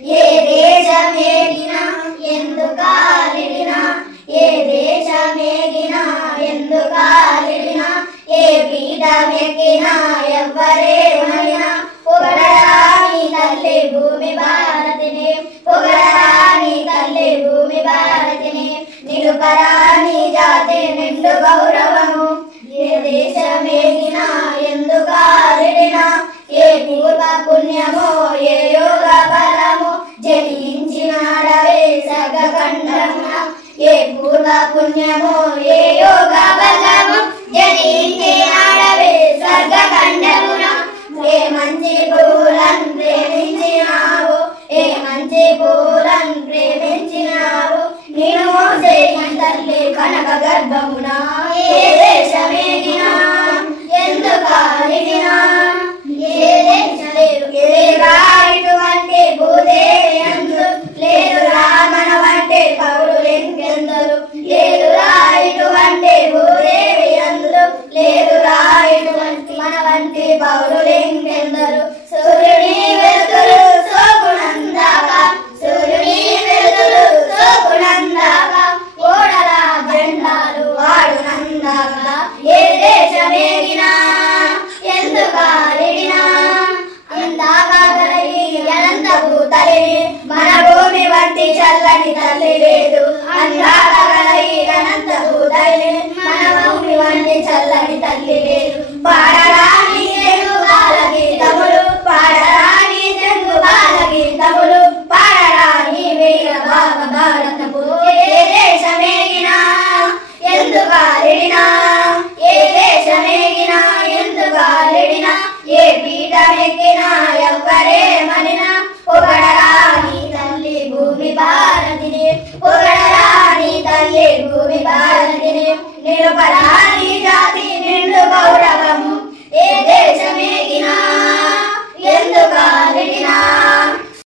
ఏ దేశమేగినా ఎందుకాలిడినా ఏ దేశమేగినా ఎందుకాలిడినా ఏ పీఠమెక్కినా ఎవ్వరేమైనా పొగడరాని తల్లి భూమి భారతిని పొగడరాని తల్లి భూమి భారతిని నిలుపరాని జాతి నిండు గౌరవము ఏ దేశమేగినా ఎందుకాలిడినా ఏ పూర్వ పుణ్యమో ఏ యోగ బలము జనించినాడవే సర్గఖండమున ఏ పూర్వ పుణ్యమో ఏ యోగ బలము జనించినాడవే సర్గఖండమున ఏ మంచి పూలను ప్రేమించినావు ఏ మంచి పూలను ప్రేమించినావు నేను మోసే తల్లి కనక గర్భమున ఏ దేశమేగినా ఎందుకాలిడినా ఏ దేశలేరుగా ఇటువంటి భూదేవి అందు లేరురా మన వంటి పౌరులెంకెందరు లేరురా ఇటువంటి భూదేవి అందు లేరురా ఇటువంటి మన వంటి పౌరులెంకెందరు సూర్యుని వెలుతురు సోకునందాక సూర్యుని వెలుతురు సోకునందాక ఓడల జెండాలు ఆడునందాక ఏ దేశమేగినా ఎందుకాలిడినా అందాక తల్లి అనంతపు తల్లి మన భూమి వంటి చల్లని తల్లి లేదు అందాక అనంతపు తల్లి మన భూమి వంటి చల్లని తల్లి లేదు పాడరాని తెలుగు బాల గీతములు పాడరాని తెలుగు బాల గీతములు పాడరాని వీర భారతపు ఏ దేశమేగినా ఎందుకాలిడినా ఏ దేశమేగినా ఎందుకాలిడినా ఏ పీఠమెక్కినా ఎవ్వరేమనినా పొగడరాని తల్లి భూమి భారతిని పొగడరాని తల్లి భూమి భారతిని నిలుపరాని జాతి నిండు గౌరవము ఏ దేశమేగినా ఎందుకా